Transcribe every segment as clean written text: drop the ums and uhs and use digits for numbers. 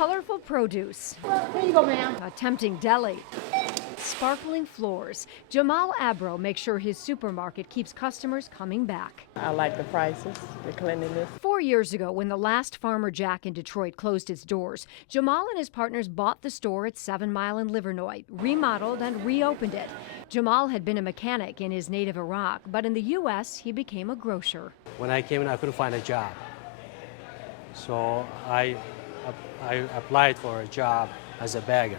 Colorful produce. Here you go, ma'am. A tempting deli. Sparkling floors. Jamal Abro makes sure his supermarket keeps customers coming back. I like the prices, the cleanliness. 4 years ago, when the last Farmer Jack in Detroit closed its doors, Jamal and his partners bought the store at 7 Mile in Livernois, remodeled and reopened it. Jamal had been a mechanic in his native Iraq, but in the U.S., he became a grocer. When I came in, I couldn't find a job. So I applied for a job as a bagger.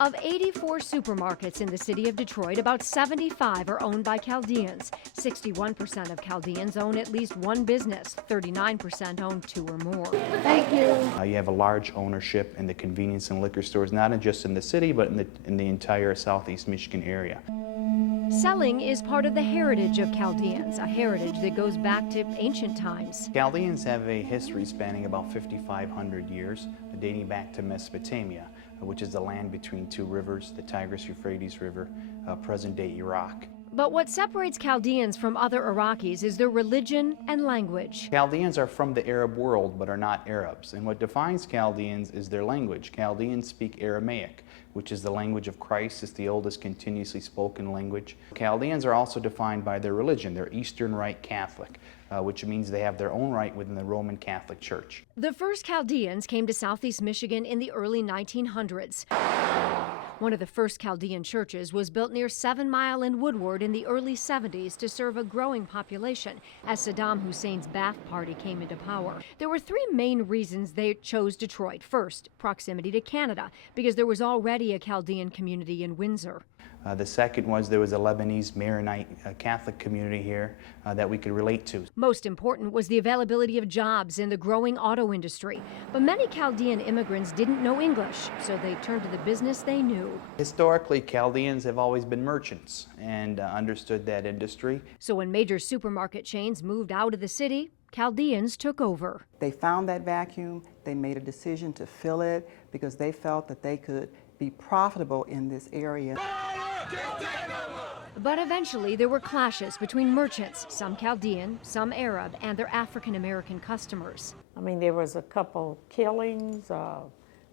Of 84 supermarkets in the city of Detroit, about 75 are owned by Chaldeans. 61% of Chaldeans own at least one business. 39% own two or more. Thank you. You have a large ownership in the convenience and liquor stores, not just in the city, but in the entire southeast Michigan area. Selling is part of the heritage of Chaldeans, a heritage that goes back to ancient times. Chaldeans have a history spanning about 5,500 years, dating back to Mesopotamia, which is the land between two rivers, the Tigris-Euphrates River, present-day Iraq. But what separates Chaldeans from other Iraqis is their religion and language. Chaldeans are from the Arab world, but are not Arabs. And what defines Chaldeans is their language. Chaldeans speak Aramaic, which is the language of Christ. It's the oldest continuously spoken language. Chaldeans are also defined by their religion. They're Eastern Rite Catholic, which means they have their own rite within the Roman Catholic Church. The first Chaldeans came to southeast Michigan in the early 1900s. One of the first Chaldean churches was built near 7 Mile in Woodward in the early 70s to serve a growing population as Saddam Hussein's Ba'ath Party came into power. There were three main reasons they chose Detroit. First, proximity to Canada, because there was already a Chaldean community in Windsor. The second was there was a Lebanese Maronite Catholic community here that we could relate to. Most important was the availability of jobs in the growing auto industry. But many Chaldean immigrants didn't know English, so they turned to the business they knew. Historically, Chaldeans have always been merchants and understood that industry. So when major supermarket chains moved out of the city, Chaldeans took over. They found that vacuum. They made a decision to fill it because they felt that they could be profitable in this area. But eventually there were clashes between merchants, some Chaldean, some Arab, and their African-American customers. I mean, there was a couple killings,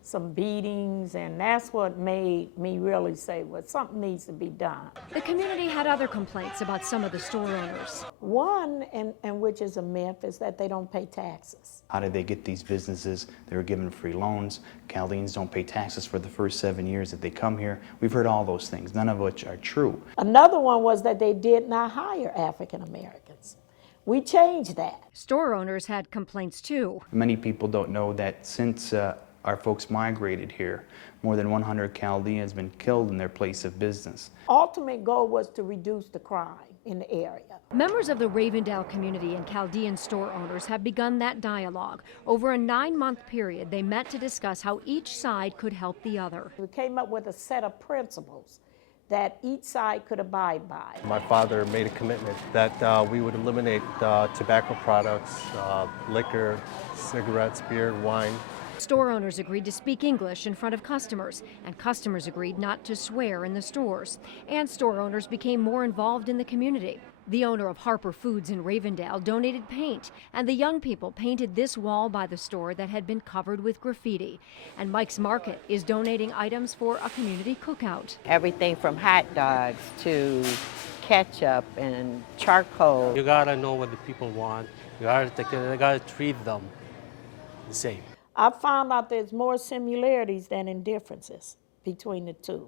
some beatings, and that's what made me really say, well, something needs to be done. The community had other complaints about some of the store owners. One, and which is a myth, is that they don't pay taxes. How did they get these businesses? They were given free loans. Chaldeans don't pay taxes for the first 7 years that they come here. We've heard all those things, none of which are true. Another one was that they did not hire African Americans. We changed that. Store owners had complaints too. Many people don't know that since our folks migrated here, more than 100 Chaldeans have been killed in their place of business. Ultimate goal was to reduce the crime in the area. Members of the Ravendale community and Chaldean store owners have begun that dialogue. Over a 9-month period, they met to discuss how each side could help the other. We came up with a set of principles that each side could abide by. My father made a commitment that we would eliminate tobacco products, liquor, cigarettes, beer, wine. Store owners agreed to speak English in front of customers, and customers agreed not to swear in the stores. And store owners became more involved in the community. The owner of Harper Foods in Ravendale donated paint, and the young people painted this wall by the store that had been covered with graffiti. And Mike's Market is donating items for a community cookout. Everything from hot dogs to ketchup and charcoal. You gotta know what the people want. You gotta treat them the same. I found out there's more similarities than differences between the two.